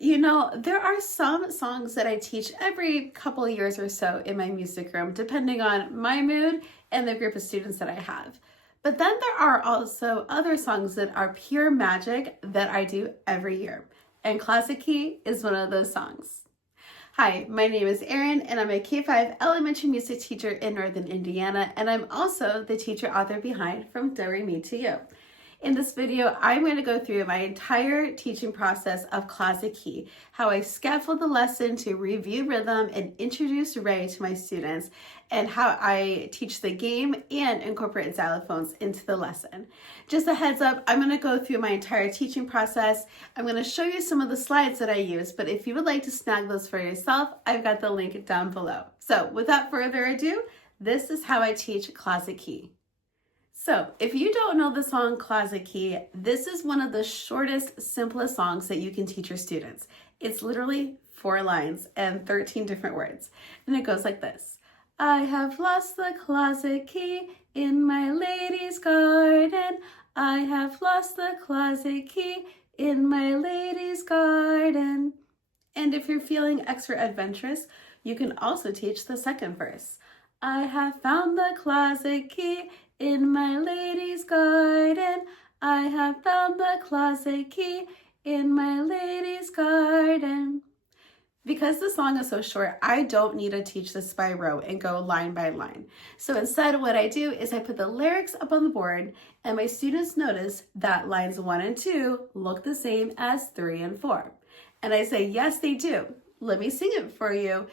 There are some songs that I teach every couple of years or so in my music room, depending on my mood and the group of students that I have. But then there are also other songs that are pure magic that I do every year. And Classic Key is one of those songs. Hi, my name is Erin, and I'm a K-5 elementary music teacher in Northern Indiana, and I'm also the teacher author behind From Do Re Mi to You. In this video, I'm going to go through my entire teaching process of Classic Key, how I scaffold the lesson to review rhythm and introduce Ray to my students, and how I teach the game and incorporate xylophones into the lesson. Just a heads up, I'm going to go through my entire teaching process. I'm going to show you some of the slides that I use, but if you would like to snag those for yourself, I've got the link down below. So without further ado, this is how I teach Classic Key. So if you don't know the song Classic Key, this is one of the shortest, simplest songs that you can teach your students. It's literally 4 lines and 13 different words. And it goes like this. I have lost the closet key in my lady's garden. I have lost the closet key in my lady's garden. And if you're feeling extra adventurous, you can also teach the second verse. I have found the closet key in my lady's garden. I have found the closet key in my lady's garden. Because the song is so short, I don't need to teach this by row and go line by line. So instead, what I do is I put the lyrics up on the board, and my students notice that lines 1 and 2 look the same as 3 and 4. And I say, yes, they do. Let me sing it for you.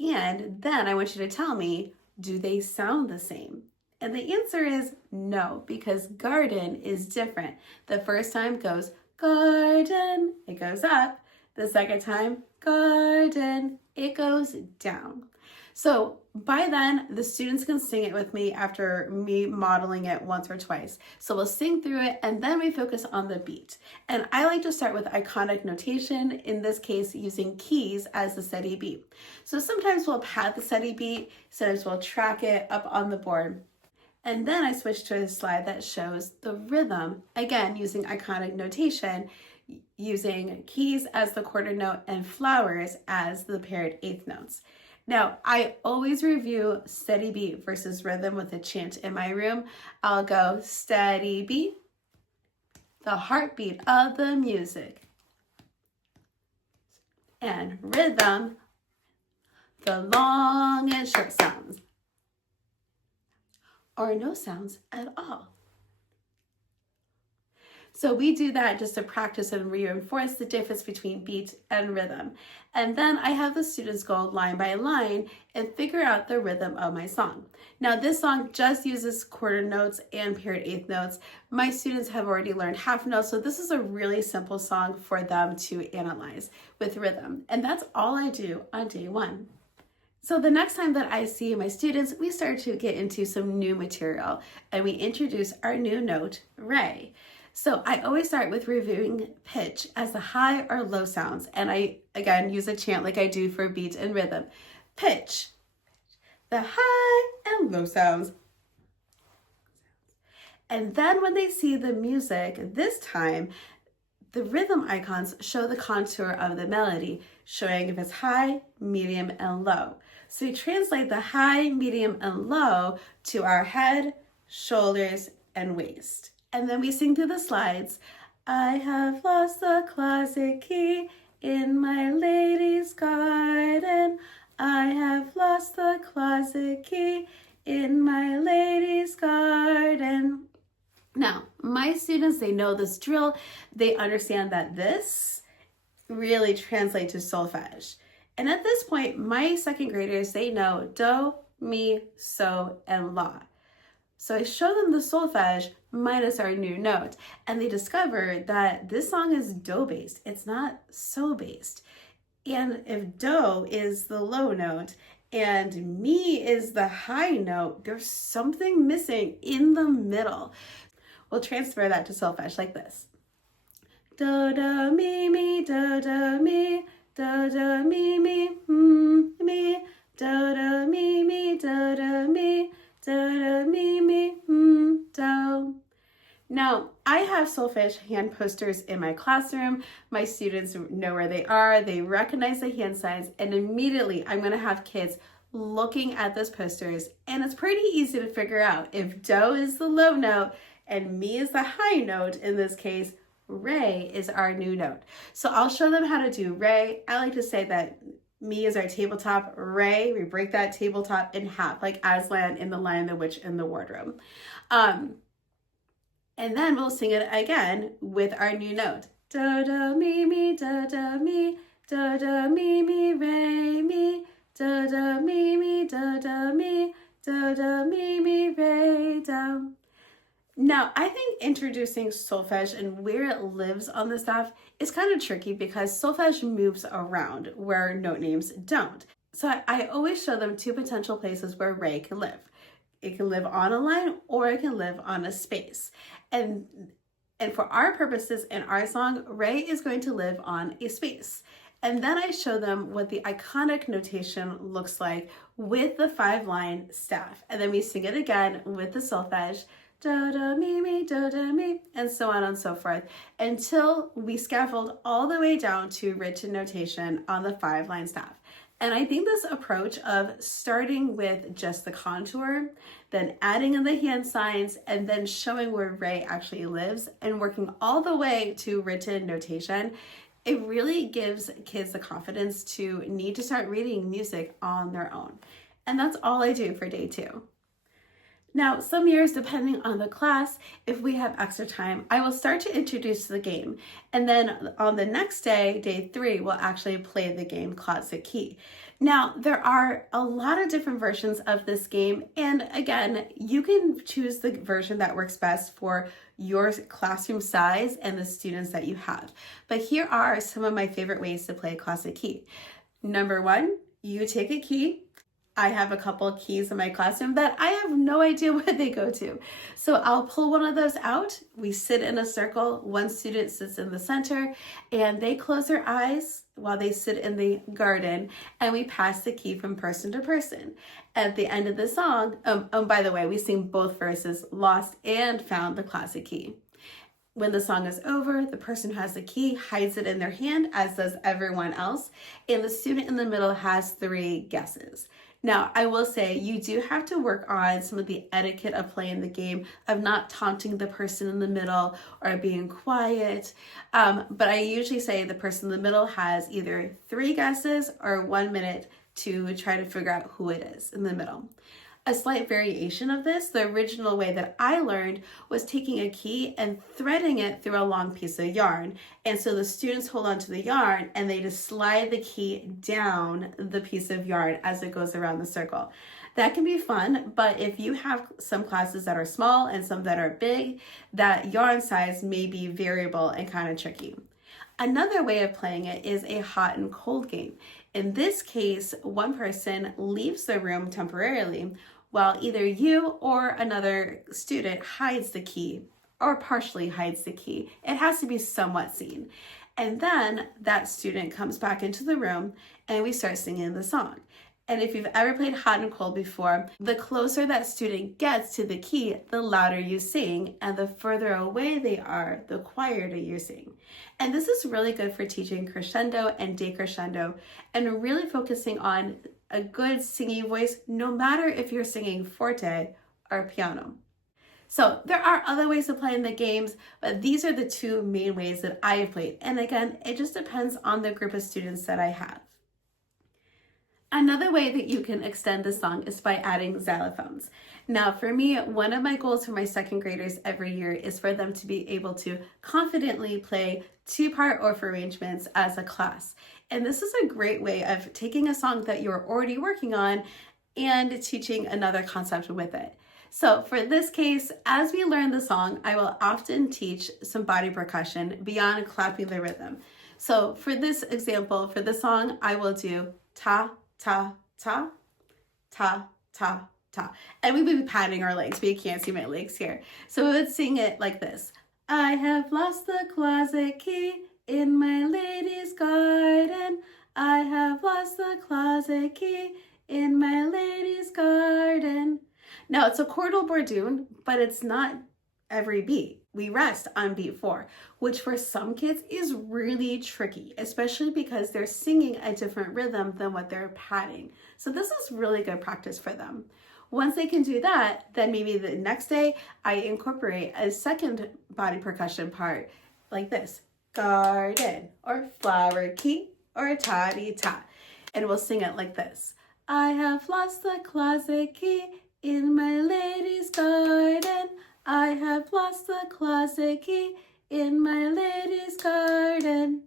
And then I want you to tell me, do they sound the same? And the answer is no, because garden is different. The first time goes garden, it goes up. The second time, garden, it goes down. So by then, the students can sing it with me after me modeling it once or twice. So we'll sing through it, and then we focus on the beat. And I like to start with iconic notation, in this case, using keys as the steady beat. So sometimes we'll pad the steady beat, sometimes we'll track it up on the board. And then I switch to a slide that shows the rhythm, again, using iconic notation, using keys as the quarter note and flowers as the paired eighth notes. Now, I always review steady beat versus rhythm with a chant in my room. I'll go steady beat, the heartbeat of the music, and rhythm, the long and short sounds, or no sounds at all. So we do that just to practice and reinforce the difference between beat and rhythm. And then I have the students go line by line and figure out the rhythm of my song. Now this song just uses quarter notes and paired eighth notes. My students have already learned half notes, so this is a really simple song for them to analyze with rhythm. And that's all I do on day 1. So the next time that I see my students, we start to get into some new material and we introduce our new note, Ray. So I always start with reviewing pitch as the high or low sounds. And I, again, use a chant like I do for beat and rhythm. Pitch, the high and low sounds. And then when they see the music, this time, the rhythm icons show the contour of the melody, showing if it's high, medium, and low. So we translate the high, medium, and low to our head, shoulders, and waist. And then we sing through the slides. I have lost the closet key in my lady's garden. I have lost the closet key in my lady's garden. Now, my students, they know this drill. They understand that this really translates to solfege. And at this point, my second graders, they know do, mi, so, and la. So I show them the solfege minus our new note, and they discover that this song is do-based. It's not so-based. And if do is the low note and mi is the high note, there's something missing in the middle. We'll transfer that to solfege like this. Do, do, mi, mi, do, do, mi, do, do, mi, mi, mi, do, do, mi, mi, do, do, mi, do, do, mi, mi, do. Now, I have have solfege hand posters in my classroom. My students know where they are, they recognize the hand signs, and immediately I'm gonna have kids looking at those posters, and it's pretty easy to figure out if do is the low note and mi is the high note. In this case, re is our new note. So I'll show them how to do re. I like to say that mi is our tabletop, re, we break that tabletop in half, like Aslan in The Lion, the Witch, and the Wardrobe. And then we'll sing it again with our new note. Do, do, mi, mi, do, do, mi, do, do, mi, mi, re, mi, do, do, mi, mi, do, do, mi, do, do, mi, mi, re, do. Now, I think introducing solfege and where it lives on the staff is kind of tricky because solfege moves around where note names don't. So I always show them two potential places where re can live. It can live on a line or it can live on a space. And for our purposes in our song, re is going to live on a space. And then I show them what the iconic notation looks like with the 5-line staff. And then we sing it again with the solfege, do, do, mi, mi, do, do, mi, and so on and so forth, until we scaffold all the way down to written notation on the 5-line staff. And I think this approach of starting with just the contour, then adding in the hand signs, and then showing where re actually lives, and working all the way to written notation, it really gives kids the confidence to need to start reading music on their own. And that's all I do for day 2. Now, some years, depending on the class, if we have extra time, I will start to introduce the game. And then on the next day, day 3, we'll actually play the game Classic Key. Now, there are a lot of different versions of this game. And again, you can choose the version that works best for your classroom size and the students that you have. But here are some of my favorite ways to play Classic Key. Number 1, you take a key. I have a couple of keys in my classroom that I have no idea where they go to. So I'll pull one of those out. We sit in a circle. One student sits in the center and they close their eyes while they sit in the garden, and we pass the key from person to person. At the end of the song, by the way, we sing both verses, lost and found the classic key. When the song is over, the person who has the key hides it in their hand, as does everyone else, and the student in the middle has 3 guesses. Now, I will say you do have to work on some of the etiquette of playing the game, of not taunting the person in the middle or being quiet. But I usually say the person in the middle has either 3 guesses or 1 minute to try to figure out who it is in the middle. A slight variation of this, the original way that I learned, was taking a key and threading it through a long piece of yarn. And so the students hold on to the yarn and they just slide the key down the piece of yarn as it goes around the circle. That can be fun, but if you have some classes that are small and some that are big, that yarn size may be variable and kind of tricky. Another way of playing it is a hot and cold game. In this case, one person leaves the room temporarily while either you or another student hides the key or partially hides the key. It has to be somewhat seen. And then that student comes back into the room and we start singing the song. And if you've ever played hot and cold before, the closer that student gets to the key, the louder you sing, and the further away they are, the quieter you sing. And this is really good for teaching crescendo and decrescendo and really focusing on a good singing voice, no matter if you're singing forte or piano. So there are other ways of playing the games, but these are the 2 main ways that I have played. And again, it just depends on the group of students that I have. Another way that you can extend the song is by adding xylophones. Now, for me, one of my goals for my 2nd graders every year is for them to be able to confidently play 2-part Orff arrangements as a class. And this is a great way of taking a song that you're already working on and teaching another concept with it. So for this case, as we learn the song, I will often teach some body percussion beyond clapping the rhythm. So for this example, for the song, I will do ta, ta, ta, ta, ta, ta. And we would be patting our legs, but you can't see my legs here. So we would sing it like this. I have lost the closet key in my lady's garden. I have lost the closet key in my lady's garden. Now it's a chordal bordoon, but it's not every beat. We rest on beat 4, which for some kids is really tricky, especially because they're singing a different rhythm than what they're padding. So this is really good practice for them. Once they can do that, then maybe the next day I incorporate a second body percussion part like this: garden, or flower key, or ta-dee-ta. And we'll sing it like this: I have lost the closet key in my lady's garden. I have lost the closet key in my lady's garden.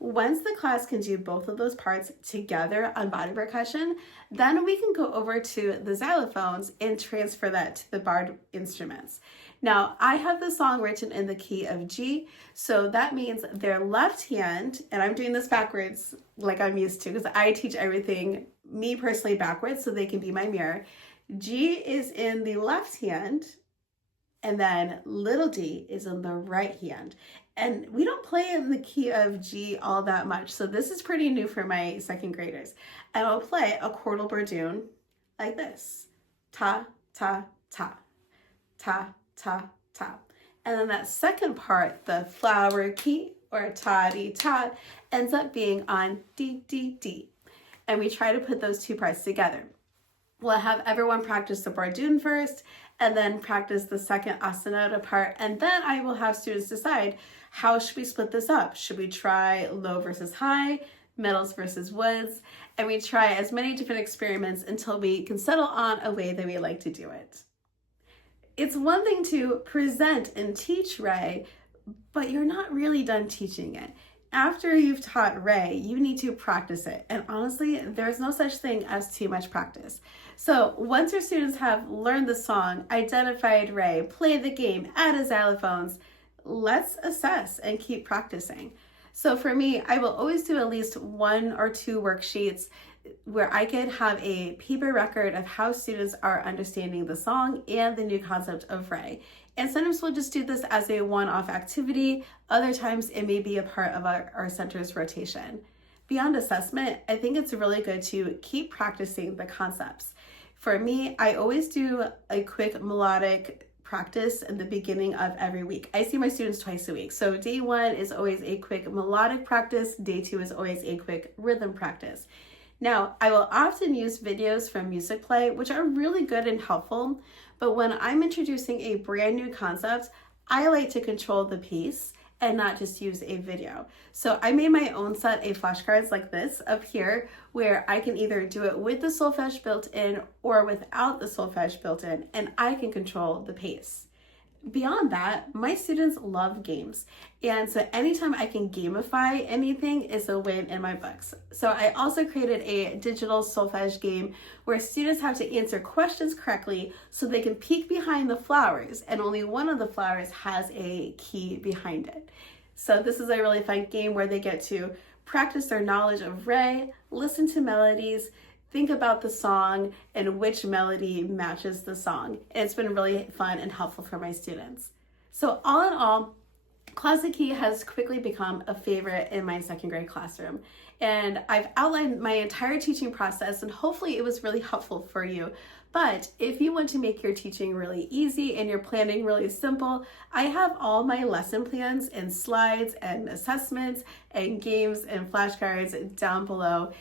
Once the class can do both of those parts together on body percussion, then we can go over to the xylophones and transfer that to the barred instruments. Now, I have the song written in the key of G, so that means their left hand, and I'm doing this backwards like I'm used to because I teach everything, me personally, backwards so they can be my mirror. G is in the left hand, and then little d is in the right hand. And we don't play in the key of G all that much, so this is pretty new for my second graders. And I'll play a chordal bardoon like this: ta, ta, ta, ta, ta, ta. And then that second part, the flower key, or ta-dee-ta, ends up being on D, D, D. And we try to put those two parts together. We'll have everyone practice the bardoon first, and then practice the second ostinato part, and then I will have students decide, how should we split this up? Should we try low versus high, middles versus woods? And we try as many different experiments until we can settle on a way that we like to do it. It's one thing to present and teach Ray, but you're not really done teaching it. After you've taught Ray, you need to practice it. And honestly, there's no such thing as too much practice. So once your students have learned the song, identified Ray, played the game, added xylophones, let's assess and keep practicing. So for me, I will always do at least 1 or 2 worksheets where I could have a paper record of how students are understanding the song and the new concept of Ray. And sometimes we'll just do this as a one-off activity. Other times it may be a part of our center's rotation. Beyond assessment, I think it's really good to keep practicing the concepts. For me, I always do a quick melodic practice in the beginning of every week. I see my students twice a week. So day 1 is always a quick melodic practice. Day 2 is always a quick rhythm practice. Now, I will often use videos from Music Play, which are really good and helpful, but when I'm introducing a brand new concept, I like to control the pace and not just use a video. So I made my own set of flashcards like this up here, where I can either do it with the solfege built in or without the solfege built in, and I can control the pace. Beyond that, my students love games. And so anytime I can gamify anything is a win in my books. So I also created a digital solfege game where students have to answer questions correctly so they can peek behind the flowers, and only one of the flowers has a key behind it. So this is a really fun game where they get to practice their knowledge of Ray, listen to melodies, think about the song and which melody matches the song. And it's been really fun and helpful for my students. So all in all, Closet Key has quickly become a favorite in my second grade classroom. And I've outlined my entire teaching process, and hopefully it was really helpful for you. But if you want to make your teaching really easy and your planning really simple, I have all my lesson plans and slides and assessments and games and flashcards down below,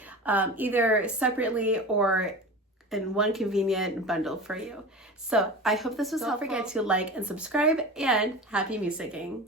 either separately or in one convenient bundle for you. So I hope this was helpful. Don't forget to like and subscribe, and happy musicking.